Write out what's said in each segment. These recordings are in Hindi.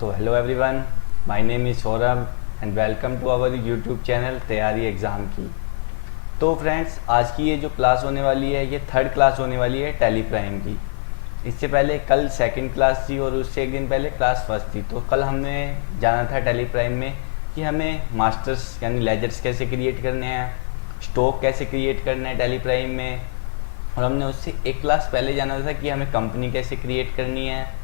तो hello everyone, my name is Saurabh and welcome to our YouTube channel तैयारी एग्ज़ाम की। तो फ्रेंड्स, आज की ये जो क्लास होने वाली है ये थर्ड क्लास होने वाली है टैली प्राइम की। इससे पहले कल सेकंड क्लास थी और उससे एक दिन पहले क्लास फर्स्ट थी। तो कल हमने जाना था टैली प्राइम में कि हमें मास्टर्स यानी लेजर्स कैसे क्रिएट करने हैं, स्टॉक कैसे क्रिएट करना है टैली प्राइम में, और हमने उससे एक क्लास पहले जाना था कि हमें कंपनी कैसे क्रिएट करनी है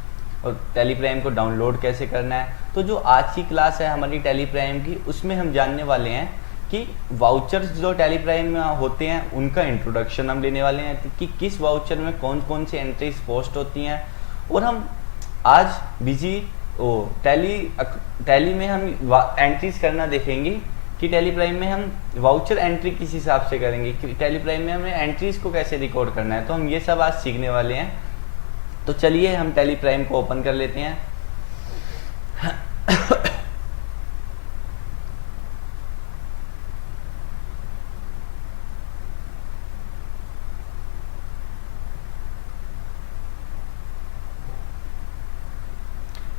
और टैली प्राइम को डाउनलोड कैसे करना है। तो जो आज की क्लास है हमारी टैली प्राइम की, उसमें हम जानने वाले हैं कि वाउचर्स जो टैली प्राइम में होते हैं उनका इंट्रोडक्शन हम लेने वाले हैं कि किस वाउचर में कौन कौन सी एंट्रीज पोस्ट होती हैं। और हम आज बिजी टैली में हम एंट्रीज करना देखेंगे कि टैली प्राइम में हम वाउचर एंट्री किस हिसाब से करेंगे, कि टैली प्राइम में हमें एंट्रीज को कैसे रिकॉर्ड करना है। तो हम ये सब आज सीखने वाले हैं। तो चलिए हम टैली प्राइम को ओपन कर लेते हैं।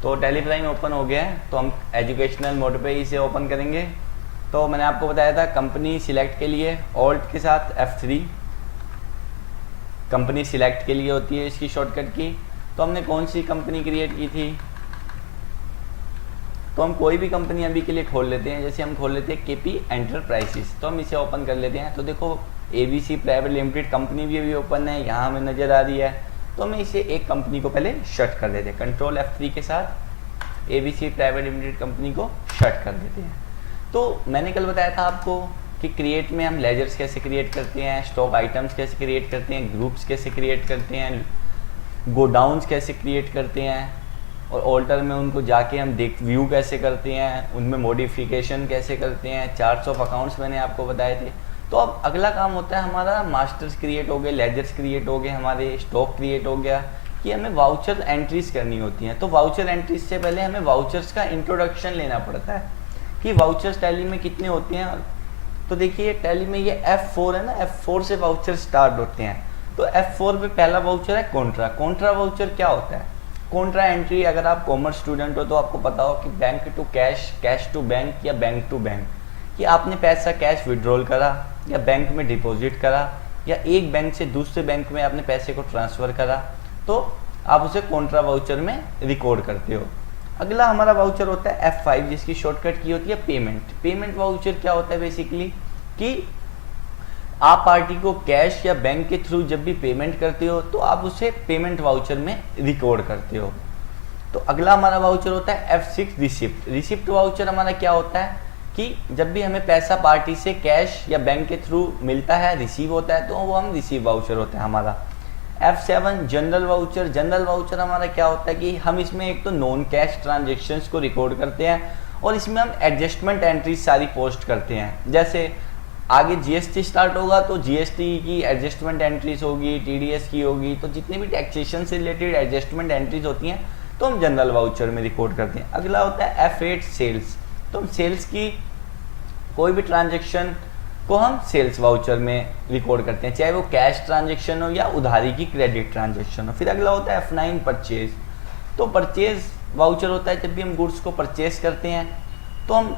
तो टैली प्राइम ओपन हो गया है, तो हम एजुकेशनल मोड पे इसे ओपन करेंगे। तो मैंने आपको बताया था कंपनी सिलेक्ट के लिए ऑल्ट के साथ F3 कंपनी सिलेक्ट के लिए होती है इसकी शॉर्टकट की। तो हमने कौन सी कंपनी क्रिएट की थी, तो हम कोई भी कंपनी अभी के लिए खोल लेते हैं। जैसे हम खोल लेते हैं केपी एंटरप्राइजेस, तो हम इसे ओपन कर लेते हैं। तो देखो ABC प्राइवेट लिमिटेड कंपनी भी अभी ओपन है, यहाँ हमें नज़र आ रही है। तो हमें इसे एक कंपनी को पहले शट कर देते हैं, कंट्रोल F3 के साथ ABC प्राइवेट लिमिटेड कंपनी को शट कर देते हैं। तो मैंने कल बताया था आपको कि क्रिएट में हम लेजर्स कैसे क्रिएट करते हैं, स्टॉक आइटम्स कैसे क्रिएट करते हैं, ग्रुप्स कैसे क्रिएट करते हैं, गोडाउन्स कैसे क्रिएट करते हैं, और ऑल्टर में उनको जाके हम व्यू कैसे करते हैं, उनमें मॉडिफिकेशन कैसे करते हैं, चार्ट्स ऑफ अकाउंट्स मैंने आपको बताए थे। तो अब अगला काम होता है हमारा मास्टर्स क्रिएट हो गए, लेजर्स क्रिएट हो गए, हमारे स्टॉक क्रिएट हो गया, कि हमें वाउचर एंट्रीज करनी होती हैं। तो वाउचर एंट्रीज से पहले हमें वाउचर्स का इंट्रोडक्शन लेना पड़ता है कि वाउचर्स टैली में कितने होते हैं। तो देखिए टैली में ये F4 है ना, F4 से वाउचर स्टार्ट होते हैं। तो F4 पे पहला वाउचर है कॉन्ट्रा। कॉन्ट्रा वाउचर क्या होता है? कॉन्ट्रा एंट्री, अगर आप कॉमर्स स्टूडेंट हो तो आपको पता हो कि bank to cash, cash to bank या बैंक टू बैंक, कि आपने पैसा कैश विड्रॉल करा या बैंक में डिपॉजिट करा या एक बैंक से दूसरे बैंक में आपने पैसे को ट्रांसफ़र करा, तो आप उसे कॉन्ट्रा वाउचर में रिकॉर्ड करते हो। अगला हमारा वाउचर होता है F5, जिसकी शॉर्टकट की होती है पेमेंट। पेमेंट वाउचर क्या होता है बेसिकली, कि आप पार्टी को कैश या बैंक के थ्रू जब भी पेमेंट करते हो तो आप उसे पेमेंट वाउचर में रिकॉर्ड करते हो। तो अगला हमारा वाउचर होता है F6 रिसिप्ट। रिसिप्ट वाउचर हमारा क्या होता है कि जब भी हमें पैसा पार्टी से कैश या बैंक के थ्रू मिलता है, रिसीव होता है, तो वो हम रिसीव वाउचर होता है हमारा। F7 general voucher. General voucher हमारा क्या होता है कि हम इसमें एक तो नॉन कैश ट्रांजेक्शन्स को रिकॉर्ड करते हैं और इसमें हम एडजस्टमेंट एंट्रीज सारी पोस्ट करते हैं। जैसे आगे GST स्टार्ट होगा तो GST की एडजस्टमेंट एंट्रीज होगी, TDS की होगी, तो जितनी भी टैक्सेशन से रिलेटेड एडजस्टमेंट एंट्रीज होती हैं तो हम जनरल वाउचर में रिकॉर्ड करते हैं। अगला होता है F8 सेल्स। तो हम सेल्स की कोई भी ट्रांजेक्शन को हम सेल्स वाउचर में रिकॉर्ड करते हैं, चाहे वो कैश ट्रांजेक्शन हो या उधारी की क्रेडिट ट्रांजेक्शन हो। फिर अगला होता है F9 परचेज। तो परचेज वाउचर होता है जब भी हम गुड्स को परचेज करते हैं, तो हम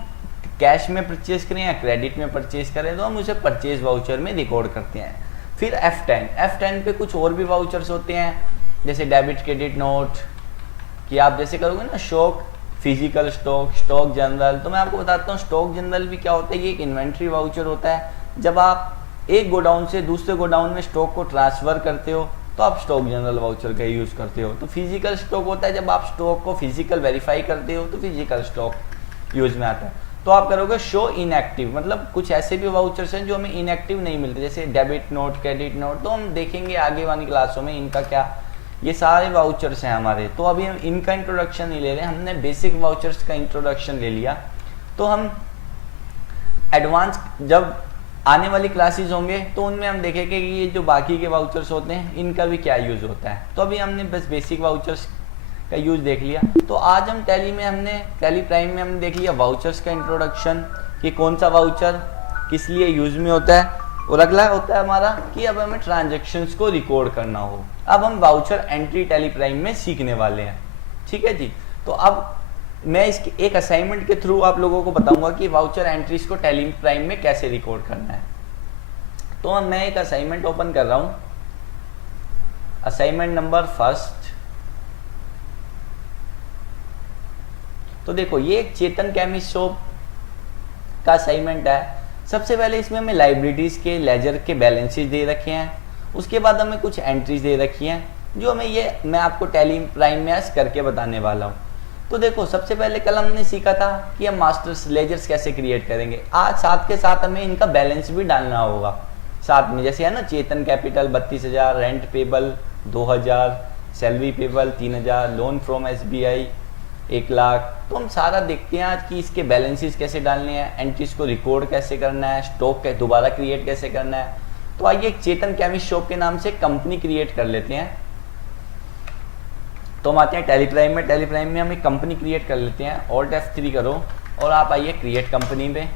कैश में परचेज करें या क्रेडिट में परचेज करें तो हम उसे परचेज वाउचर में रिकॉर्ड करते हैं। फिर F10 पे कुछ और भी वाउचर्स होते हैं, जैसे डेबिट क्रेडिट नोट, कि आप जैसे करोगे ना stock, physical stock, stock general. तो मैं आपको बताता हूँ स्टॉक जनरल भी क्या होता है। ये एक इन्वेंट्री वाउचर होता है। जब आप एक गोडाउन से दूसरे गोडाउन में स्टॉक को ट्रांसफ़र करते हो तो आप स्टॉक जनरल वाउचर का यूज़ करते हो। तो फिजिकल स्टॉक होता है जब आप स्टॉक को फिजिकल वेरीफाई करते हो तो फिजिकल स्टॉक यूज़ में आता है। तो आप करोगे शो इनएक्टिव, मतलब कुछ ऐसे भी वाउचर्स हैं जो हमें इनएक्टिव नहीं मिलते, जैसे डेबिट नोट, क्रेडिट नोट। तो हम देखेंगे आगे वाली क्लासों में इनका क्या, ये सारे वाउचर्स हैं हमारे। तो अभी हम इनका इंट्रोडक्शन नहीं ले रहे हैं, हमने बेसिक वाउचर्स का इंट्रोडक्शन ले लिया। तो हम एडवांस जब आने वाली क्लासेस होंगे तो उनमें हम देखेंगे कि ये जो बाकी के वाउचर्स होते हैं इनका भी क्या यूज़ होता है। तो अभी हमने बस बेसिक वाउचर्स का यूज़ देख लिया। तो आज हम टैली प्राइम में हमने देख लिया वाउचर्स का इंट्रोडक्शन, कि कौन सा वाउचर किस लिए यूज़ में होता है। और अगला होता है हमारा कि अब हमें ट्रांजैक्शंस को रिकॉर्ड करना हो। अब हम वाउचर एंट्री टैली प्राइम में सीखने वाले हैं, ठीक है जी। तो अब मैं इसके एक असाइनमेंट के थ्रू आप लोगों को बताऊंगा कि वाउचर एंट्रीज को टैली प्राइम में कैसे रिकॉर्ड करना है। तो मैं एक असाइनमेंट ओपन कर रहा हूं, असाइनमेंट नंबर फर्स्ट। तो देखो ये एक चेतन केमिस्ट शॉप का असाइनमेंट है। सबसे पहले इसमें हमें लाइबिलिटीज के लेजर के बैलेंसेस दे रखे हैं, उसके बाद हमें कुछ एंट्रीज दे रखी हैं जो हमें ये मैं आपको टैली प्राइम में आज करके बताने वाला हूँ। तो देखो सबसे पहले कल हमने सीखा था कि हम मास्टर्स लेजर्स कैसे क्रिएट करेंगे। आज साथ के साथ हमें इनका बैलेंस भी डालना होगा साथ में, जैसे है ना Chetan capital 32,000, rent payable 2,000, salary payable 3,000, loan from SBI 1,00,000। तो हम सारा देखते हैं आज कि इसके बैलेंसेस कैसे डालने हैं, एंट्रीज को रिकॉर्ड कैसे करना है, स्टॉक दोबारा क्रिएट कैसे करना है। तो आइए एक चेतन केमिस्ट शॉप के नाम से कंपनी क्रिएट कर लेते हैं। तो हम आते हैं टैली प्राइम में। टैली प्राइम में हम एक कंपनी क्रिएट कर लेते हैं। Alt F3 करो और आप आइए क्रिएट कंपनी में,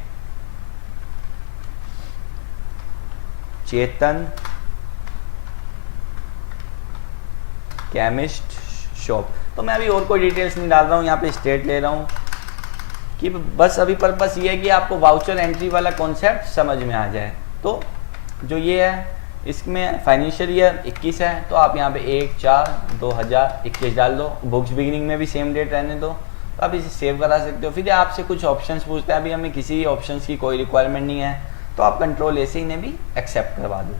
चेतन केमिस्ट शॉप। तो मैं अभी और कोई डिटेल्स नहीं डाल रहा हूँ, यहाँ पे स्टेट ले रहा हूँ कि बस अभी पर्पस ये है कि आपको वाउचर एंट्री वाला कॉन्सेप्ट समझ में आ जाए। तो जो ये है इसमें फाइनेंशियल ईयर 21 है, तो आप यहाँ पे 1/4/2021 डाल दो। बुक्स बिगिनिंग में भी सेम डेट रहने दो, तो आप इसे सेव करा सकते हो। फिर आपसे कुछ ऑप्शंस पूछता है, अभी हमें किसी ऑप्शंस की कोई रिक्वायरमेंट नहीं है, तो आप कंट्रोल से इन्हें भी एक्सेप्ट करवा दो।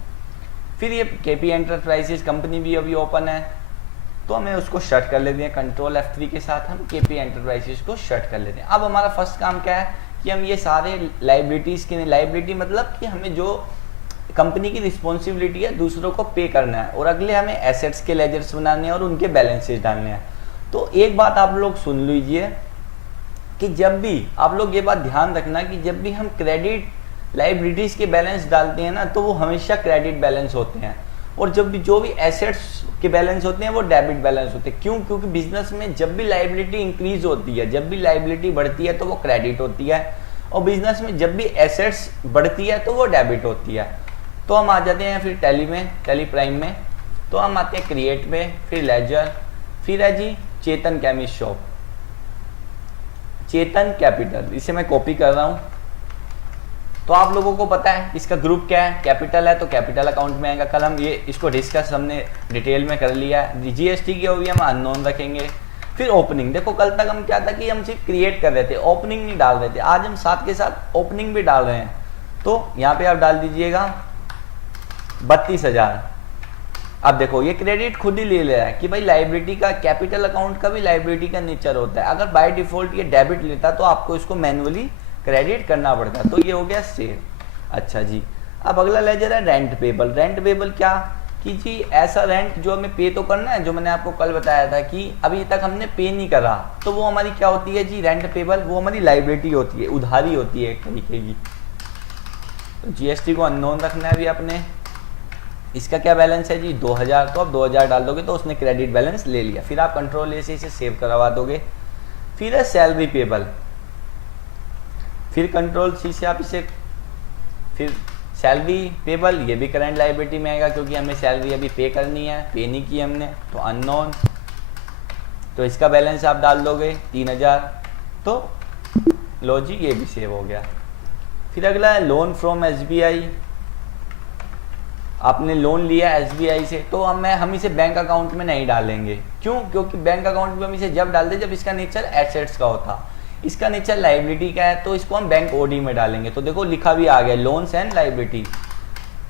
फिर ये KP एंटरप्राइजेस कंपनी भी अभी ओपन है, तो हमें उसको शट कर लेते हैं। कंट्रोल F3 के साथ हम KP एंटरप्राइजेस को शट कर लेते हैं। अब हमारा फर्स्ट काम क्या है कि हम ये सारे लाइबिलिटीज़ की, लाइबिलिटी मतलब कि हमें जो कंपनी की रिस्पॉन्सिबिलिटी है दूसरों को पे करना है, और अगले हमें एसेट्स के लेजर्स बनाने हैं और उनके बैलेंसेस डालने हैं। तो एक बात आप लोग सुन लीजिए कि जब भी आप लोग ये बात ध्यान रखना कि जब भी हम क्रेडिट लाइबिलिटीज़ के बैलेंस डालते हैं ना, तो वो हमेशा क्रेडिट बैलेंस होते हैं, और जब भी जो भी एसेट्स के बैलेंस होते हैं वो डेबिट बैलेंस होते हैं। क्यों? क्योंकि बिजनेस में जब भी लाइबिलिटी इंक्रीज होती है, जब भी लाइबिलिटी बढ़ती है तो वो क्रेडिट होती है, और बिजनेस में जब भी एसेट्स बढ़ती है तो वो डेबिट होती है। तो हम आ जाते हैं फिर टैली में, टैली प्राइम में। तो हम आते हैं क्रिएट में, फिर लेजर, फिर है जी चेतन केमिस्ट शॉप, चेतन कैपिटल। इसे मैं कॉपी कर रहा हूँ। तो आप लोगों को पता है इसका ग्रुप क्या है, कैपिटल है, तो कैपिटल अकाउंट में आएगा। कल हम ये इसको डिस्कस हमने डिटेल में कर लिया है। GST की होगी हम अननोन रखेंगे। फिर ओपनिंग, देखो कल तक हम क्या था कि हम सिर्फ क्रिएट कर रहे थे, ओपनिंग नहीं डाल रहे थे। आज हम साथ के साथ ओपनिंग भी डाल रहे हैं। तो यहाँ पे आप डाल दीजिएगा 32,000। अब देखो ये क्रेडिट खुद ही ले रहा है कि भाई लाइबिलिटी का, कैपिटल अकाउंट का भी लाइबिलिटी का नेचर होता है। अगर बाय डिफॉल्ट ये डेबिट लेता तो आपको इसको मैनुअली क्रेडिट करना पड़ता है। तो ये हो गया सेव। अच्छा जी, अब अगला लेजर है रेंट पेबल। रेंट पेबल क्या कि जी ऐसा रेंट जो हमें पे तो करना है, जो मैंने आपको कल बताया था कि अभी तक हमने पे नहीं करा, तो वो हमारी क्या होती है जी रेंट पेबल, वो हमारी लाइबिलिटी होती है, उधारी होती है एक तरीके की। तो GST को अननोन रखना है अभी अपने। इसका क्या बैलेंस है जी 2,000, तो अब 2,000 डाल दोगे तो उसने क्रेडिट बैलेंस ले लिया। फिर आप कंट्रोल से इसे सेव करवा दोगे। फिर है सैलरी पेबल, फिर कंट्रोल C से आप इसे, फिर सैलरी पेबल, ये भी करंट लाइबिलिटी में आएगा क्योंकि हमें सैलरी अभी पे करनी है, पे नहीं की हमने, तो अननोन। तो इसका बैलेंस आप डाल दोगे 3,000। तो लो जी ये भी सेव हो गया। फिर अगला है लोन फ्रॉम SBI। आपने लोन लिया SBI से, तो हम इसे बैंक अकाउंट में नहीं डालेंगे। क्यों? क्योंकि बैंक अकाउंट में हम इसे जब डालते जब इसका नेचर एसेट्स का होता, इसका नेचर लाइबिलिटी का है, तो इसको हम बैंक OD में डालेंगे। तो देखो लिखा भी आ गया लोन्स एंड लाइबिलिटी।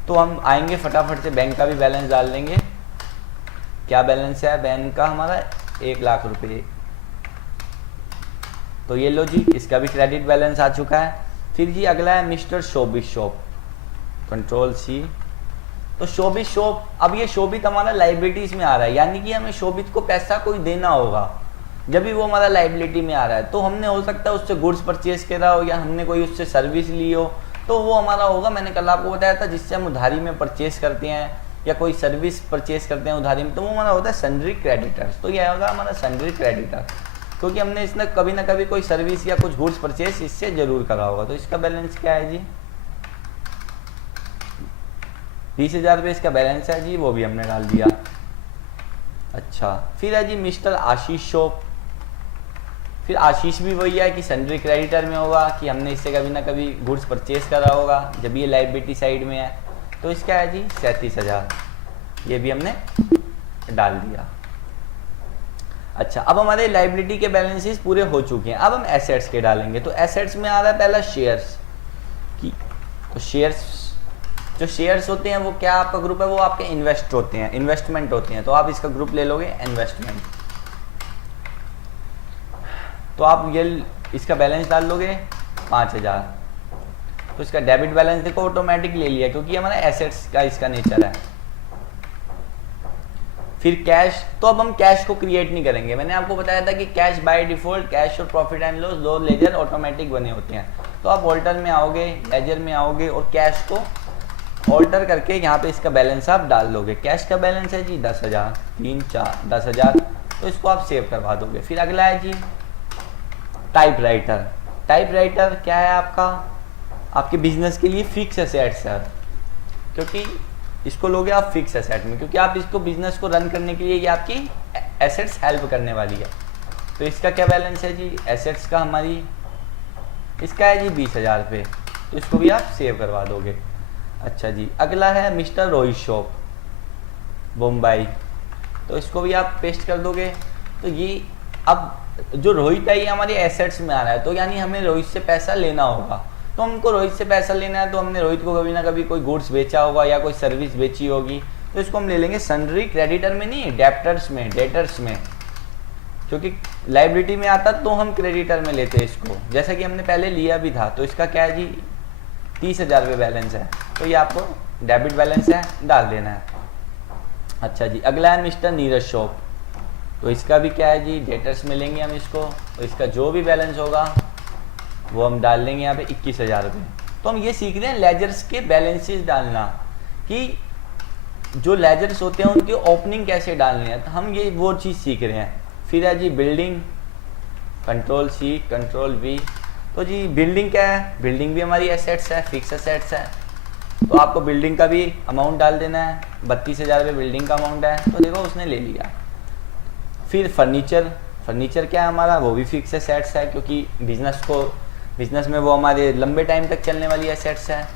तो हम आएंगे फटाफट से बैंक का भी बैलेंस डाल देंगे। क्या बैलेंस है बैंक का हमारा 1,00,000 रुपये। तो ये लो जी इसका भी क्रेडिट बैलेंस आ चुका है। फिर जी अगला है मिस्टर शोभित शॉप, कंट्रोल C। तो शोभित शॉप, अब ये शोभित हमारा लाइबिलिटीज में आ रहा है, यानी कि हमें शोभित को पैसा कोई देना होगा जब भी वो हमारा लाइबिलिटी में आ रहा है। तो हमने हो सकता है उससे गुड्स परचेज करा हो, या हमने कोई उससे सर्विस ली हो, तो वो हमारा होगा। मैंने कल आपको बताया था जिससे हम उधारी में परचेज करते हैं या कोई सर्विस परचेज करते हैं उधारी में, तो वो हमारा होता है सन्ड्री क्रेडिटर्स। तो ये होगा हमारा सन्ड्री क्रेडिटर, क्योंकि हमने इसने कभी ना कभी कोई सर्विस या कुछ गुड्स परचेज इससे जरूर करा होगा। तो इसका बैलेंस क्या है जी 20,000 रुपये इसका बैलेंस है जी, वो भी हमने डाल दिया। अच्छा, फिर है जी मिस्टर आशीष शॉप। फिर आशीष भी वही है कि सन्ड्री क्रेडिटर में होगा कि हमने इससे कभी ना कभी गुड्स परचेज करा होगा जब ये लाइबिलिटी साइड में है, तो इसका है जी 37,000, ये भी हमने डाल दिया। अच्छा, अब हमारे लाइबिलिटी के बैलेंसेस पूरे हो चुके हैं, अब हम एसेट्स के डालेंगे। तो एसेट्स में आ रहा है पहला शेयर्स की, तो शेयर्स, जो शेयर्स होते हैं वो क्या आपका ग्रुप है, वो आपके इन्वेस्टमेंट होते हैं, तो आप इसका ग्रुप ले लोगे इन्वेस्टमेंट। तो आप ये इसका बैलेंस डाल लोगे 5,000, तो इसका डेबिट बैलेंस देखो ऑटोमेटिक ले लिया क्योंकि हमारा एसेट्स का इसका नेचर है। फिर कैश, तो अब हम कैश को क्रिएट नहीं करेंगे। मैंने आपको बताया था कि कैश बाय डिफॉल्ट, कैश और प्रॉफिट एंड लॉस दो लेजर ऑटोमेटिक बने होते हैं। तो आप ऑल्टर में आओगे, लेजर में आओगे और कैश को ऑल्टर करके यहाँ पे इसका बैलेंस आप डाल दोगे। कैश का बैलेंस है जी 10,000, 3 4 10,000, तो इसको आप सेव करवा दोगे। फिर अगला है जी टाइपराइटर। टाइपराइटर क्या है आपका, आपके बिजनेस के लिए फिक्स एसेट्स है, क्योंकि इसको लोगे आप फिक्स एसेट में, क्योंकि आप इसको बिजनेस को रन करने के लिए ये आपकी एसेट्स हेल्प करने वाली है। तो इसका क्या बैलेंस है जी, एसेट्स का हमारी इसका है जी 20,000 रुपये, तो इसको भी आप सेव करवा दोगे। अच्छा जी, अगला है मिस्टर रोहित शॉप बम्बई, तो इसको भी आप पेस्ट कर दोगे। तो ये अब जो रोहित है ये हमारी एसेट्स में आ रहा है, तो यानी हमें रोहित से पैसा लेना होगा। तो हमको रोहित से पैसा लेना है, तो हमने रोहित को कभी ना कभी कोई गुड्स बेचा होगा या कोई सर्विस बेची होगी, तो इसको हम ले लेंगे सन्ड्री क्रेडिटर में, नहीं डेप्टर्स में, डेटर्स में, क्योंकि लाइबिलिटी में आता तो हम क्रेडिटर में लेते हैं इसको, जैसा कि हमने पहले लिया भी था। तो इसका क्या है जी 30,000 रुपये बैलेंस है, तो ये आपको डेबिट बैलेंस है, डाल देना है। अच्छा जी, अगला है मिस्टर नीरज शॉप, तो इसका भी क्या है जी डेटर्स में लेंगे हम इसको, तो इसका जो भी बैलेंस होगा वो हम डाल लेंगे यहाँ पे 21,000 रुपये। तो हम ये सीख रहे हैं लेजर्स के बैलेंसेस डालना, कि जो लेजर्स होते हैं उनकी ओपनिंग कैसे डालनी है, तो हम ये वो चीज़ सीख रहे हैं। फिर है जी building, control C control V। तो जी बिल्डिंग क्या है, बिल्डिंग भी हमारी एसेट्स है, फिक्स एसेट्स है, तो आपको बिल्डिंग का भी अमाउंट डाल देना है। 32,000 रुपये बिल्डिंग का अमाउंट है, तो देखो उसने ले लिया। फिर फर्नीचर, फर्नीचर क्या है हमारा, वो भी फिक्स एसेट्स है, क्योंकि बिजनेस में वो हमारे लंबे टाइम तक चलने वाली एसेट्स है।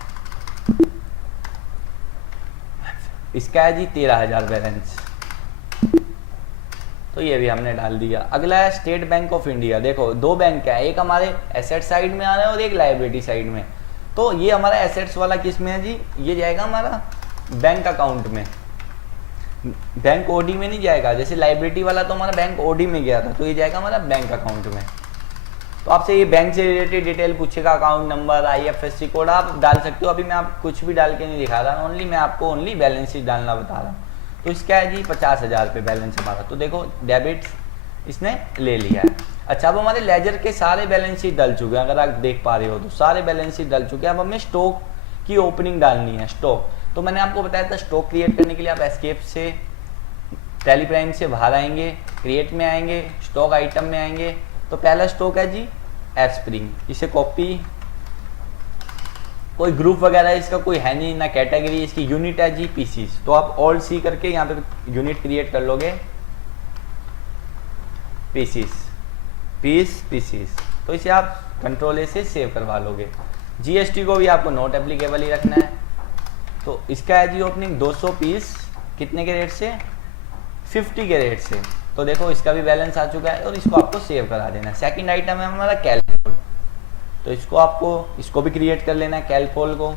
इसका है जी 13,000 बैलेंस, तो ये भी हमने डाल दिया। अगला है स्टेट बैंक ऑफ इंडिया। देखो दो बैंक है, एक हमारे एसेट साइड में आ रहा है और एक लाइबिलिटी साइड में। तो ये हमारा एसेट्स वाला किस में है जी, ये जाएगा हमारा बैंक अकाउंट में, बैंक ओडी में नहीं जाएगा। जैसे लाइबिलिटी वाला तो हमारा बैंक ओडी में गया था, तो ये जाएगा हमारा बैंक अकाउंट में। तो आपसे ये बैंक से रिलेटेड डिटेल पूछेगा, अकाउंट नंबर, IFSC कोड आप डाल सकते हो। अभी मैं आप कुछ भी डाल के नहीं दिखा रहा, मैं आपको ओनली बैलेंस शीट डालना बता रहा हूँ। तो इसका है जी 50,000 रुपये बैलेंस हमारा, तो देखो डेबिट इसने ले लिया है। अच्छा, अब हमारे लेजर के सारे बैलेंस शीट डल चुके हैं, अगर आप देख पा रहे हो तो सारे बैलेंस शीट डल चुके हैं। अब हमें स्टॉक की ओपनिंग डालनी है। स्टॉक, तो मैंने आपको बताया था स्टॉक क्रिएट करने के लिए आप एस्केप से, टैली प्राइम से बाहर आएंगे, क्रिएट में आएंगे, स्टॉक आइटम में आएंगे। तो पहला स्टॉक है जी एस्प्रिंग, इसे कॉपी, कोई ग्रुप वगैरह इसका कोई है नहीं ना कैटेगरी, इसकी यूनिट है जी पीसीस। तो आप ऑल C करके यहाँ पे यूनिट क्रिएट कर लोगे, पीसीस, तो इसे आप कंट्रोल A से सेव करवा लोगे। GST को भी आपको नॉट एप्लीकेबल ही रखना है। तो इसका है जी ओपनिंग 200 पीस, कितने के रेट से, 50 के रेट से। तो देखो इसका भी बैलेंस आ चुका है और इसको आपको सेव करा देना है। सेकंड आइटम है हमारा कैलपोल, तो इसको भी क्रिएट कर लेना है कैलपोल को।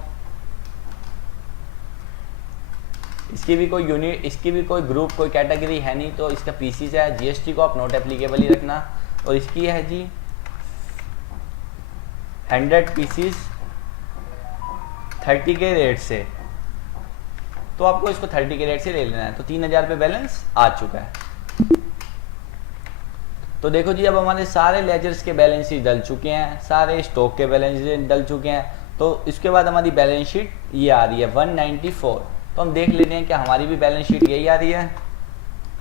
इसकी भी कोई यूनिट, इसकी भी कोई ग्रुप, कोई कैटेगरी है नहीं, तो इसका पीसी से है। GST को आप नॉट एप्लीकेबल ही रखना। और इसकी है जी 100 पीसीस 30 के रेट से, तो आपको इसको 30 के रेट से ले लेना है। तो 3,000 रुपये बैलेंस आ चुका है। तो देखो जी, अब हमारे सारे लेजर्स के बैलेंस शीट डल चुके हैं, सारे स्टॉक के बैलेंस शीट डल चुके हैं। तो इसके बाद हमारी बैलेंस शीट ये आ रही है 194। तो हम देख लेते हैं कि हमारी भी बैलेंस शीट यही आ रही है।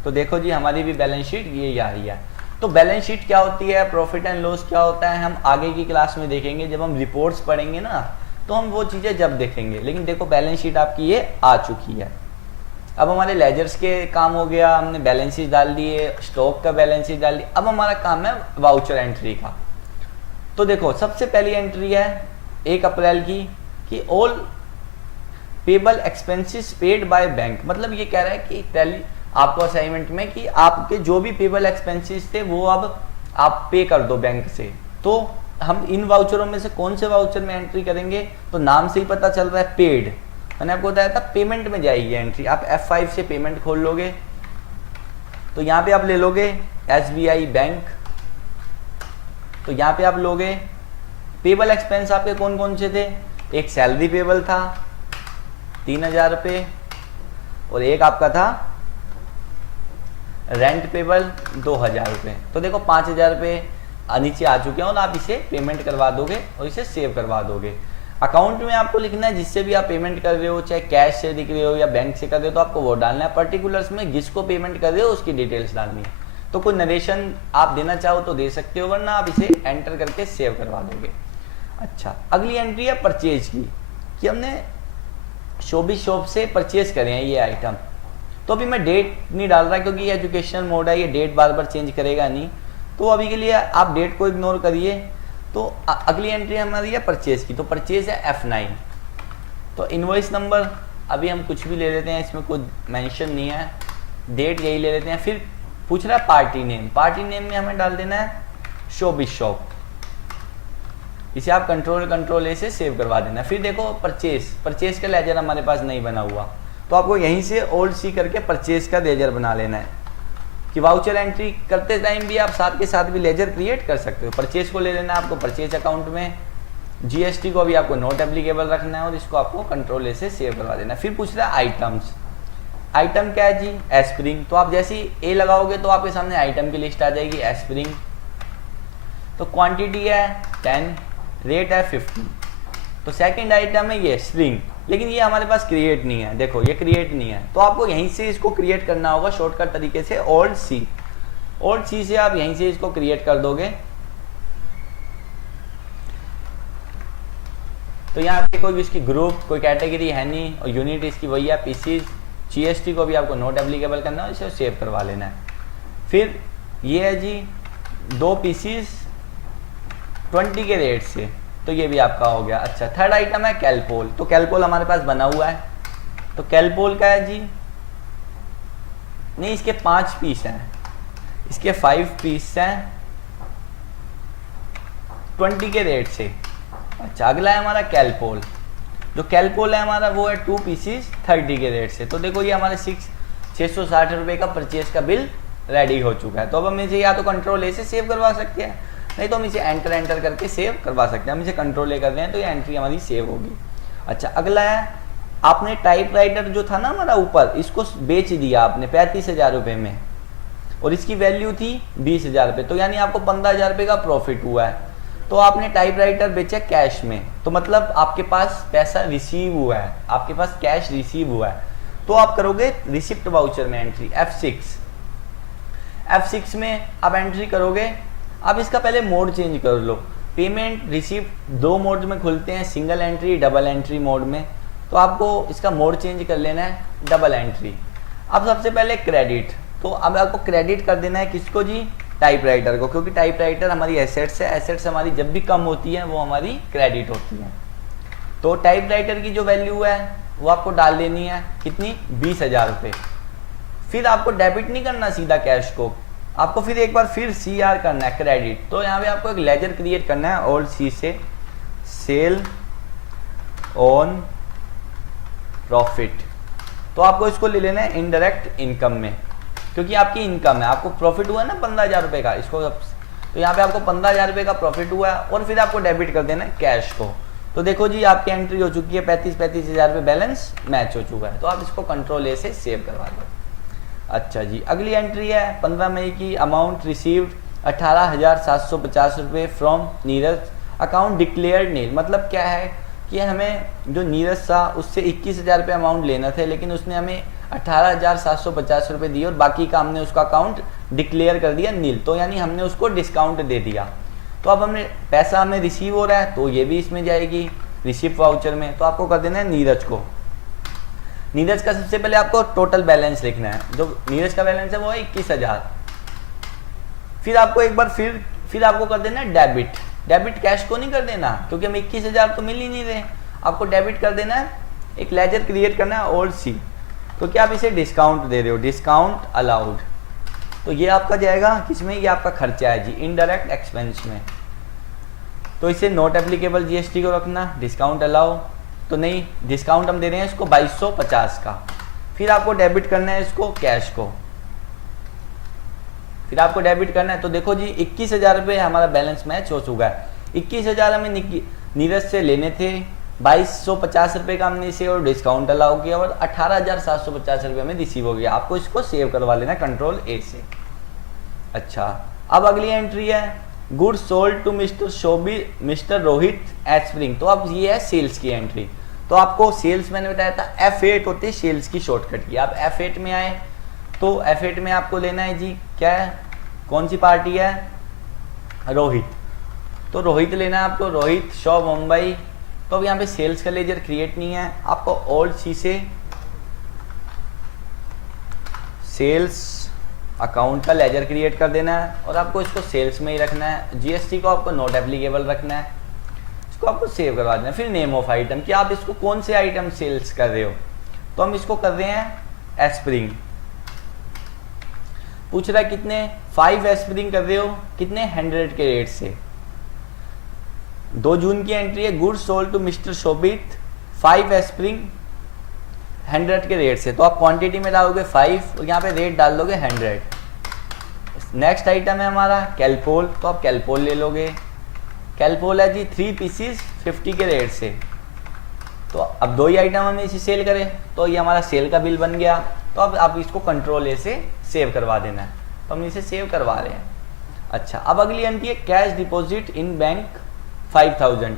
तो देखो जी, हमारी भी बैलेंस शीट यही आ रही है। तो बैलेंस शीट क्या होती है, प्रॉफिट एंड लॉस क्या होता है, हम आगे की क्लास में देखेंगे। जब हम रिपोर्ट्स पढ़ेंगे ना, तो हम वो चीज़ें जब देखेंगे। लेकिन देखो बैलेंस शीट आपकी ये आ चुकी है। अब हमारे लेजर्स के काम हो गया, हमने बैलेंस शीट डाल दिए, स्टॉक का बैलेंस शीट डाल दिया। अब हमारा काम है वाउचर एंट्री का। तो देखो सबसे पहली एंट्री है 1 अप्रैल की कि all payable expenses paid by bank. मतलब ये कह रहा है कि टैली आपको असाइनमेंट में कि आपके जो भी पेबल एक्सपेंसेस थे वो अब आप पे कर दो बैंक से। तो हम इन वाउचरों में से कौन से वाउचर में एंट्री करेंगे, तो नाम से ही पता चल रहा है पेड। मैंने आपको बताया था पेमेंट में जाएगी एंट्री। आप F5 से पेमेंट खोल लोगे तो यहाँ पे आप ले लोगे SBI बैंक। तो यहाँ पे आप लोगे पेबल एक्सपेंस आपके कौन कौन से थे, एक सैलरी पेबल था 3000 रुपये और एक आपका था रेंट पेबल 2000 रुपये। तो देखो 5000 रुपये नीचे आ चुके हैं और आप इसे पेमेंट करवा दोगे और इसे सेव करवा दोगे। अकाउंट में आपको लिखना है जिससे भी आप पेमेंट कर रहे हो, चाहे कैश से दिख रहे हो या बैंक से कर रहे हो, तो आपको वो डालना है। पर्टिकुलर्स में जिसको पेमेंट कर रहे हो उसकी डिटेल्स डालनी है। तो कोई नरेशन आप देना चाहो तो दे सकते हो, वरना आप इसे एंटर करके सेव करवा दोगे। अच्छा, अगली एंट्री है परचेज की कि हमने शोबी शॉप से परचेज करे हैं ये आइटम। तो अभी मैं डेट नहीं डाल रहा क्योंकि ये एजुकेशनल मोड है, ये डेट बार बार चेंज करेगा नहीं। तो अभी के लिए आप डेट को इग्नोर करिए। तो अगली एंट्री हमारी है परचेज की। तो परचेज है F9। तो इनवॉइस नंबर अभी हम कुछ भी ले लेते हैं, इसमें कोई मेंशन नहीं है, डेट यही ले लेते हैं। फिर पूछ रहा है पार्टी नेम। पार्टी नेम में हमें डाल देना है शोबी शॉप। इसे आप कंट्रोल A से सेव करवा देना। फिर देखो परचेज का लेजर हमारे पास नहीं बना हुआ, तो आपको यहीं से Alt C करके परचेज का लेजर बना लेना है कि वाउचर एंट्री करते टाइम भी आप साथ के साथ भी लेजर क्रिएट कर सकते हो। परचेज को ले लेना है आपको परचेज अकाउंट में, GST को भी आपको नॉट एप्लीकेबल रखना है और इसको आपको कंट्रोल A से सेव करवा देना है। फिर पूछ रहा है आइटम्स। आइटम क्या है जी, एस्प्रिंग। तो आप जैसे ही A लगाओगे तो आपके सामने आइटम की लिस्ट आ जाएगी एस्प्रिंग। तो क्वांटिटी है 10, रेट है 50। तो सेकंड आइटम है ये स्प्रिंग, लेकिन ये हमारे पास क्रिएट नहीं है। देखो ये क्रिएट नहीं है, तो आपको यहीं से इसको क्रिएट करना होगा शॉर्टकट तरीके से Alt C से आप यहीं से इसको क्रिएट कर दोगे। तो यहाँ पे कोई इसकी ग्रुप कोई कैटेगरी है नहीं और यूनिट इसकी वही है पीसीज। GST को भी आपको नोट एप्लीकेबल करना है, इसे सेव करवा लेना है। फिर ये है जी 2 पीसीज 20 के रेट से, तो ये भी आपका हो गया। अच्छा, थर्ड आइटम है कैलपोल। तो कैलपोल हमारे पास बना हुआ है। तो कैलपोल का है जी, नहीं इसके 5 पीस हैं, इसके 5 पीस हैं 20 के रेट से। अच्छा, अगला है हमारा कैलपोल। जो कैलपोल है हमारा वो है 2 पीसीस 30 के रेट से। तो देखो ये हमारे 660 रुपये का परचेज का बिल रेडी हो चुका है। तो अब हम इसे या तो कंट्रोल A से सेव करवा सकते हैं, नहीं तो हम इसे एंटर करके सेव करवा सकते हैं। हम इसे कंट्रोल A कर रहे हैं तो ये एंट्री हमारी सेव होगी। अच्छा, अगला है आपने टाइपराइटर जो था ना हमारा ऊपर, इसको बेच दिया आपने 35,000 रुपये में और इसकी वैल्यू थी 20,000 रुपये। तो यानी आपको 15,000 रुपये का प्रॉफिट हुआ है। तो आपने टाइपराइटर बेचा कैश में, तो मतलब आपके पास पैसा रिसीव हुआ है, आपके पास कैश रिसीव हुआ है। तो आप करोगे रिसिप्ट वाउचर में एंट्री F6 में आप एंट्री करोगे। अब इसका पहले मोड चेंज कर लो। पेमेंट रिसिप्ट 2 मोड में खुलते हैं, single entry double entry mode में। तो आपको इसका मोड चेंज कर लेना है डबल एंट्री। अब सबसे पहले क्रेडिट, तो अब आपको क्रेडिट कर देना है किसको जी, टाइपराइटर को, क्योंकि टाइपराइटर हमारी एसेट्स है। एसेट्स हमारी जब भी कम होती है वो हमारी क्रेडिट होती है। तो टाइपराइटर की जो वैल्यू है वो आपको डाल देनी है कितनी, 20,000 रुपये। फिर आपको डेबिट नहीं करना सीधा कैश को, आपको फिर एक बार फिर CR करना है क्रेडिट। तो यहाँ पे आपको एक लेजर क्रिएट करना है Alt C से, सेल ऑन प्रॉफिट। तो आपको इसको ले लेना है इनडायरेक्ट इनकम में, क्योंकि आपकी इनकम है, आपको प्रॉफिट हुआ है ना 15,000 रुपये का, इसको तो यहाँ पे आपको 15,000 रुपये का प्रॉफिट हुआ है और फिर आपको डेबिट कर देना है कैश को। तो देखो जी आपकी एंट्री हो चुकी है 35,000 रुपये, बैलेंस मैच हो चुका है। तो आप इसको कंट्रोल A से सेव करवा दो। अच्छा जी, अगली एंट्री है 15 मई की। अमाउंट रिसीव्ड 18,750 रुपये फ्रॉम नीरज, अकाउंट डिक्लेयर्ड नील। मतलब क्या है कि हमें जो नीरज था उससे 21,000 रुपये अमाउंट लेना थे, लेकिन उसने हमें 18,750 रुपये दिए और बाकी का हमने उसका अकाउंट डिक्लेयर कर दिया नील। तो यानी हमने उसको डिस्काउंट दे दिया। तो अब हमने पैसा हमें रिसीव हो रहा है तो ये भी इसमें जाएगी रिसिप्ट वाउचर में। तो आपको कर देना है नीरज को। नीरज का सबसे पहले आपको टोटल बैलेंस लिखना है, जो नीरज का बैलेंस है वो है 21,000। फिर आपको एक बार फिर आपको कर देना है डेबिट। डेबिट कैश को नहीं कर देना, क्योंकि हम 21,000 तो मिल ही नहीं रहे, आपको डेबिट कर देना है। एक लेजर क्रिएट करना है ओल्ड सी, क्योंकि आप इसे डिस्काउंट दे रहे हो, डिस्काउंट अलाउड। तो ये आपका जाएगा किसमें, ये आपका खर्चा है जी, इनडायरेक्ट एक्सपेंस में। तो इसे नॉट एप्लीकेबल जीएसटी को रखना, डिस्काउंट अलाउ तो नहीं, डिस्काउंट हम दे रहे हैं इसको 2250 का। फिर आपको डेबिट करना है इसको कैश को, फिर आपको डेबिट करना है। तो देखो जी 21,000 रुपये हमारा बैलेंस मैच हो चुका है। 21,000 हमें नीरज से लेने थे, 2250 रुपये का हमने इसे और डिस्काउंट अलाउ किया, और 18,750 रुपये में रिसीव हो गया। आपको इसको सेव करवा लेना कंट्रोल ए से। अच्छा, अब अगली एंट्री है goods sold to mister Rohit at spring. तो अब ये है सेल्स की एंट्री। तो आपको सेल्स मैंने बताया था F8 होती है सेल्स की शॉर्टकट की। आप F8 में आए तो F8 में आपको लेना है जी क्या है, कौन सी पार्टी है, रोहित। तो रोहित लेना है आपको, रोहित शॉप मुंबई। तो अब यहाँ पे सेल्स का लेजर क्रिएट नहीं है, आपको ओल्ड सी से सेल्स अकाउंट का लेजर क्रिएट कर देना है, और आपको इसको सेल्स में ही रखना है। जीएसटी को आपको नॉट एप्लीकेबल रखना है, इसको आपको सेव करवा देना है। फिर नेम ऑफ आइटम कि आप इसको कौन से आइटम सेल्स कर रहे हो। तो हम इसको कर रहे हैं एस्प्रिंग। पूछ रहा है कितने, 5 एस्प्रिंग कर रहे हो, कितने 100 के रेट से। 2 जून की एंट्री है, गुड्स सोल्ड टू मिस्टर शोभित 5 एस्प्रिंग 100 के रेट से। तो आप क्वांटिटी में डालोगे 5 और यहाँ पे रेट डाल दोगे 100। नेक्स्ट आइटम है हमारा कैलपोल, तो आप कैलपोल ले लोगे। कैलपोल है जी 3 पीसीस 50 के रेट से। तो अब 2 ही आइटम हमने इसे सेल करें, तो ये हमारा सेल का बिल बन गया। तो अब आप इसको कंट्रोल ए से सेव करवा देना है, तो हम इसे सेव करवा रहे हैं। अच्छा, अब अगली एंट्री है कैश डिपॉजिट इन बैंक 5000।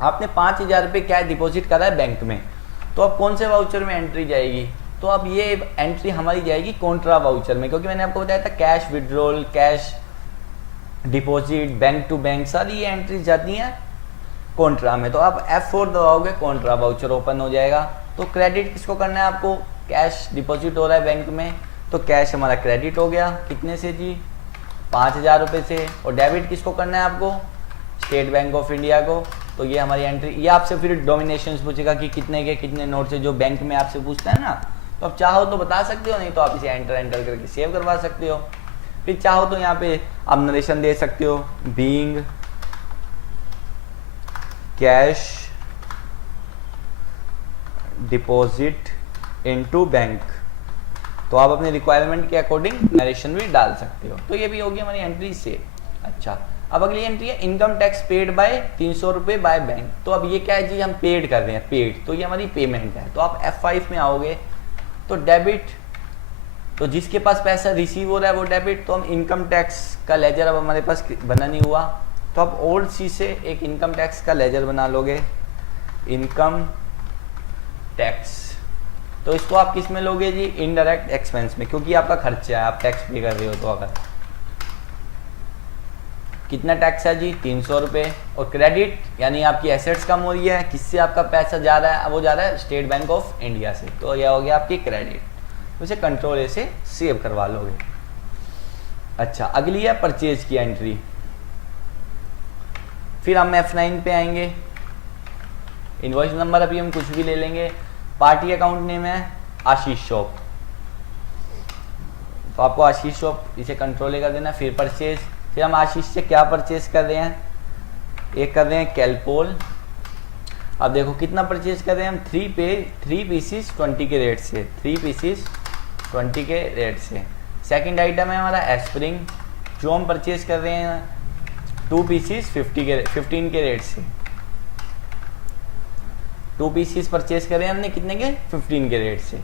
आपने 5000 रुपये कैश डिपॉजिट करा है बैंक में, तो अब कौन से वाउचर में एंट्री जाएगी। तो अब ये एंट्री हमारी जाएगी कॉन्ट्रा वाउचर में, क्योंकि मैंने आपको बताया था cash withdrawal, cash deposit, bank to bank, सारी ये एंट्रीज जाती हैं कॉन्ट्रा में। तो आप F4 दबाओगे, कॉन्ट्रा वाउचर ओपन हो जाएगा। तो क्रेडिट किसको करना है आपको, कैश डिपॉजिट हो रहा है बैंक में, तो कैश हमारा क्रेडिट हो गया, कितने से जी 5000 रुपये से। और डेबिट किसको करना है आपको, स्टेट बैंक ऑफ इंडिया को। तो ये हमारी एंट्री, ये आपसे फिर डोमिनेशन पूछेगा कि कितने के कितने नोट से, जो बैंक में आपसे पूछता है ना। तो आप चाहो तो बता सकते हो, नहीं तो आप इसे एंटर करके सेव करवा सकते हो। फिर चाहो तो यहाँ पे आप नरेशन दे सकते हो, being cash deposit into bank. तो आप अपने रिक्वायरमेंट के अकॉर्डिंग नरेशन भी डाल सकते हो। तो ये भी होगी हमारी एंट्री से। अच्छा, अब अगली एंट्री है इनकम टैक्स पेड बाय 300 रुपये बाय बैंक। तो अब ये क्या है जी, हम पेड कर रहे हैं, पेड, तो ये हमारी पेमेंट है। तो आप F5 में आओगे तो डेबिट, तो जिसके पास पैसा रिसीव हो रहा है वो डेबिट। तो हम इनकम टैक्स का लेजर अब हमारे पास बना नहीं हुआ, तो आप ओल्ड सी से एक इनकम टैक्स का लेजर बना लोगे, इनकम टैक्स। तो इसको आप किस में लोगे जी, इनडायरेक्ट एक्सपेंस में, क्योंकि आपका खर्चा है, आप टैक्स पे कर रहे हो। तो अगर कितना टैक्स है जी 300 रुपये। और क्रेडिट यानी आपकी एसेट्स कम हो रही है, किससे आपका पैसा जा रहा है, वो जा रहा है स्टेट बैंक ऑफ इंडिया से। तो यह हो गया आपकी क्रेडिट, उसे कंट्रोल ए से सेव करवा लोगे। अच्छा, अगली है परचेज की एंट्री। फिर हम F9 पे आएंगे, इनवॉइस नंबर अभी हम कुछ भी ले लेंगे। पार्टी अकाउंट नेम है आशीष शॉप, तो आपको आशीष शॉप इसे कंट्रोल ए कर देना। फिर परचेज, फिर हम आशीष से क्या परचेज कर रहे हैं, एक कर रहे हैं कैलपोल। अब देखो कितना परचेज कर रहे हैं हम, 3 पीसीस 20 के रेट से, 3 पीसीस 20 के रेट से। सेकंड आइटम है हमारा एस्प्रिंग, जो हम परचेज कर रहे हैं 2 पीसीस 15 के रेट से। 2 पीसीस परचेज कर रहे हैं हमने कितने के, 15 के रेट से।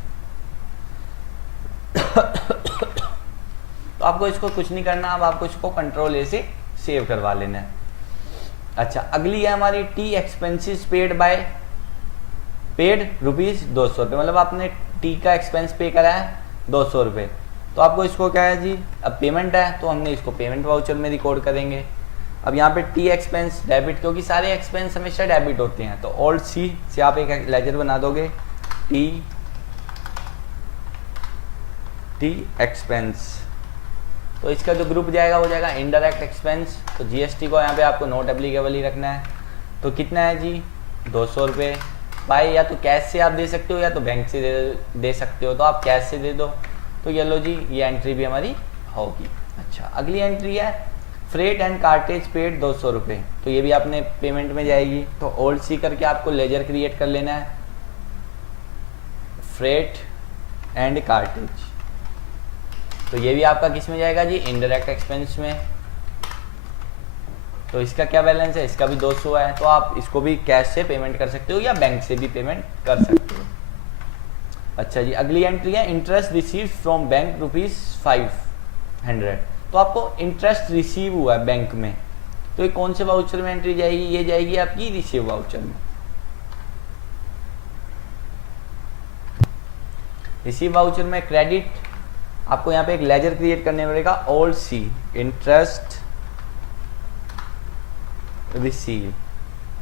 तो आपको इसको कुछ नहीं करना, अब आपको इसको कंट्रोल ए से सेव करवा लेना है। अच्छा, अगली है हमारी T expenses paid by, paid rupees 200 रुपये, मतलब आपने टी का एक्सपेंस पे करा है 200 रुपये। तो आपको इसको क्या है जी, अब पेमेंट है तो हमने इसको पेमेंट वाउचर में रिकॉर्ड करेंगे। अब यहाँ पे टी एक्सपेंस डेबिट, क्योंकि सारे एक्सपेंस हमेशा डेबिट होते हैं, तो ऑल्ट सी से आप एक लेजर बना दोगे, टी एक्सपेंस। तो इसका जो ग्रुप जाएगा वो जाएगा इनडायरेक्ट एक्सपेंस। तो जीएसटी को यहाँ पे आपको नॉट एप्लीकेबल ही रखना है। तो कितना है जी 200 रुपये। भाई या तो कैश से आप दे सकते हो या तो बैंक से दे सकते हो, तो आप कैश से दे दो। तो ये लो जी, ये एंट्री भी हमारी होगी। अच्छा, अगली एंट्री है फ्रेट एंड कार्टेज पेड 200 रुपये। तो ये भी आपने पेमेंट में जाएगी। तो ओल्ड सी करके आपको लेजर क्रिएट कर लेना है, फ्रेट एंड कार्टेज। तो ये भी आपका किस में जाएगा जी, इनडायरेक्ट एक्सपेंस में। तो इसका क्या बैलेंस है, इसका भी 200 है। तो आप इसको भी कैश से पेमेंट कर सकते हो या बैंक से भी पेमेंट कर सकते हो। अच्छा जी, अगली एंट्री है इंटरेस्ट रिसीव फ्रॉम बैंक ₹500। तो आपको इंटरेस्ट रिसीव हुआ है बैंक में, तो ये कौन से वाउचर में एंट्री जाएगी, ये जाएगी आपकी रिसीव वाउचर में। रिसीव वाउचर में क्रेडिट, आपको यहाँ पे एक लेजर क्रिएट करने पड़ेगा, ओल्ड सी इंटरेस्ट रिसीव।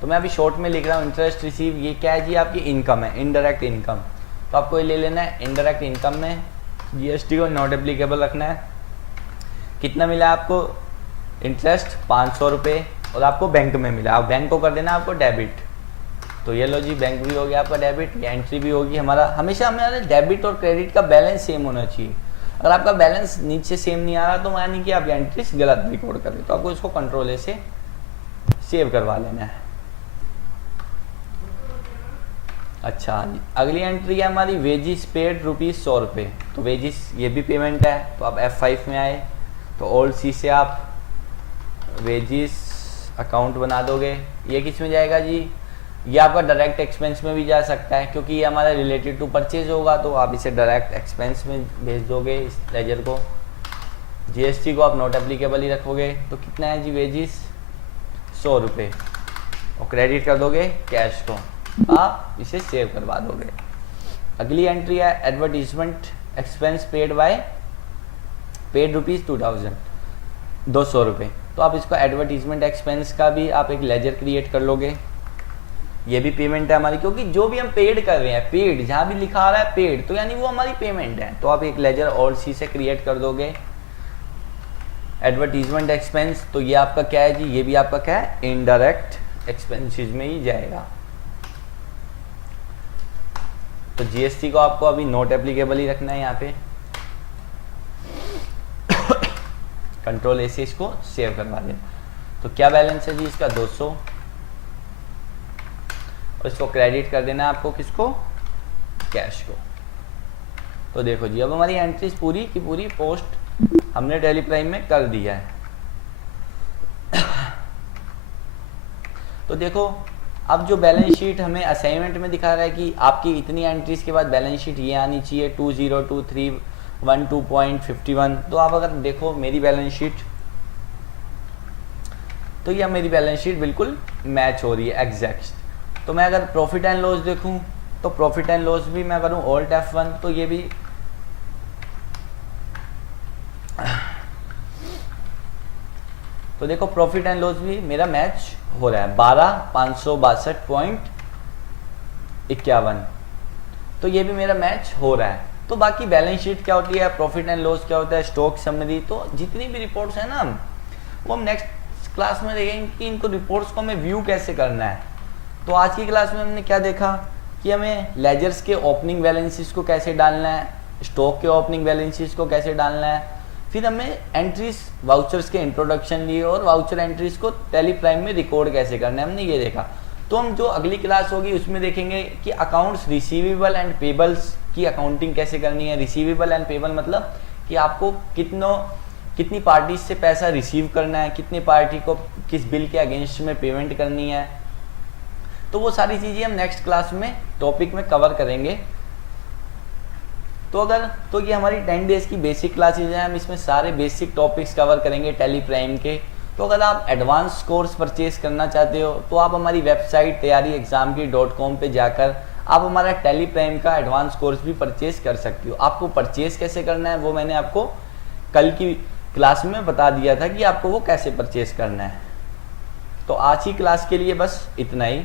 तो मैं अभी शॉर्ट में लिख रहा हूँ इंटरेस्ट रिसीव। ये क्या है जी, आपकी इनकम है, इनडायरेक्ट इनकम। तो आपको ये ले लेना है, इनडायरेक्ट इनकम में जीएसटी को नॉट एप्लीकेबल रखना है। कितना मिला आपको इंटरेस्ट 500 रुपये, और आपको बैंक में मिला, आप बैंक को कर देना आपको डेबिट। तो ये लो जी, बैंक भी हो गया आपका डेबिट, ये एंट्री भी होगी। हमारा हमेशा हमारे डेबिट और क्रेडिट का बैलेंस सेम होना चाहिए। अगर आपका बैलेंस नीचे सेम नहीं आ रहा तो मानिए कि आप एंट्रीज गलत रिकॉर्ड कर रहे, तो आपको इसको कंट्रोल ए से सेव करवा लेना है। अच्छा, अगली एंट्री है हमारी वेजिस पेड ₹100 रुपये। तो वेजिस ये भी पेमेंट है। तो आप F5 में आए तो ओल्ड सी से आप वेजिस अकाउंट बना दोगे। ये किस में जाएगा जी, ये आपका डायरेक्ट एक्सपेंस में भी जा सकता है, क्योंकि ये हमारा रिलेटेड टू परचेज होगा। तो आप इसे डायरेक्ट एक्सपेंस में भेज दोगे इस लेजर को। जीएसटी को आप नॉट एप्लीकेबल ही रखोगे। तो कितना है जी वेजिस 100 रुपये, और क्रेडिट कर दोगे कैश को, आप इसे सेव करवा दोगे। अगली एंट्री है एडवर्टीजमेंट एक्सपेंस पेड ₹2000, 200 रुपये। तो आप इसको एडवर्टीजमेंट एक्सपेंस का भी आप एक लेजर क्रिएट कर लोगे। ये भी पेमेंट है हमारी, क्योंकि जो भी हम पेड कर रहे हैं, पेड जहाँ भी लिखा आ रहा है पेड, तो यानी वो हमारी पेमेंट है। तो आप एक लेजर और सी से क्रिएट कर दोगे एडवर्टीजमेंट एक्सपेंस। तो ये आपका क्या है जी, ये भी आपका क्या है, इनडायरेक्ट एक्सपेंसेस में ही जाएगा। तो जीएसटी को आपको अभी नॉट एप्लीकेबल ही रखना है यहाँ पे। कंट्रोल ए से इसको सेव करवा दें। तो क्या बैलेंस है जी इसका 200, और इसको क्रेडिट कर देना है आपको, किसको, कैश को। तो देखो जी, अब हमारी एंट्रीज पूरी की पूरी पोस्ट हमने टैली प्राइम में कर दिया है। तो देखो, अब जो बैलेंस शीट हमें असाइनमेंट में दिखा रहा है कि आपकी इतनी एंट्रीज के बाद बैलेंस शीट ये आनी चाहिए 202312.51। तो आप अगर देखो मेरी बैलेंस शीट, तो ये मेरी बैलेंस शीट बिल्कुल मैच हो रही है एग्जैक्ट। तो मैं अगर प्रॉफिट एंड लॉस देखूं, तो प्रॉफिट एंड लॉस भी मैं करूं ऑल्ट F1, तो ये भी तो देखो प्रॉफिट एंड लॉस भी मेरा मैच हो रहा है 12,562.51। तो ये भी मेरा मैच हो रहा है। तो बाकी बैलेंस शीट क्या होती है, प्रॉफिट एंड लॉस क्या होता है, स्टॉक समरी, तो जितनी भी रिपोर्ट्स है ना वो हम नेक्स्ट क्लास में देखेंगे कि इनको रिपोर्ट्स को हमें व्यू कैसे करना है। तो आज की क्लास में हमने क्या देखा कि हमें लेजर्स के ओपनिंग बैलेंसेस को कैसे डालना है, स्टॉक के ओपनिंग बैलेंसेस को कैसे डालना है, फिर हमें एंट्रीज वाउचर्स के इंट्रोडक्शन लिए और वाउचर एंट्रीज को टैली प्राइम में रिकॉर्ड कैसे करना है, हमने ये देखा। तो हम जो अगली क्लास होगी उसमें देखेंगे कि अकाउंट्स रिसीवेबल एंड पेबल्स की अकाउंटिंग कैसे करनी है। रिसीवेबल एंड पेबल मतलब कि आपको कितनी पार्टी से पैसा रिसीव करना है, कितनी पार्टी को किस बिल के अगेंस्ट में पेमेंट करनी है। तो वो सारी चीज़ें हम नेक्स्ट क्लास में टॉपिक में कवर करेंगे। तो ये हमारी 10 डेज की बेसिक क्लासेज हैं, हम इसमें सारे बेसिक टॉपिक्स कवर करेंगे टैली प्राइम के। तो अगर आप एडवांस कोर्स परचेज करना चाहते हो तो आप हमारी वेबसाइट तैयारीexam.com पे जाकर आप हमारा टैली प्राइम का एडवांस कोर्स भी परचेज कर सकते हो। आपको परचेज कैसे करना है वो मैंने आपको कल की क्लास में बता दिया था कि आपको वो कैसे परचेज करना है। तो आज की क्लास के लिए बस इतना ही।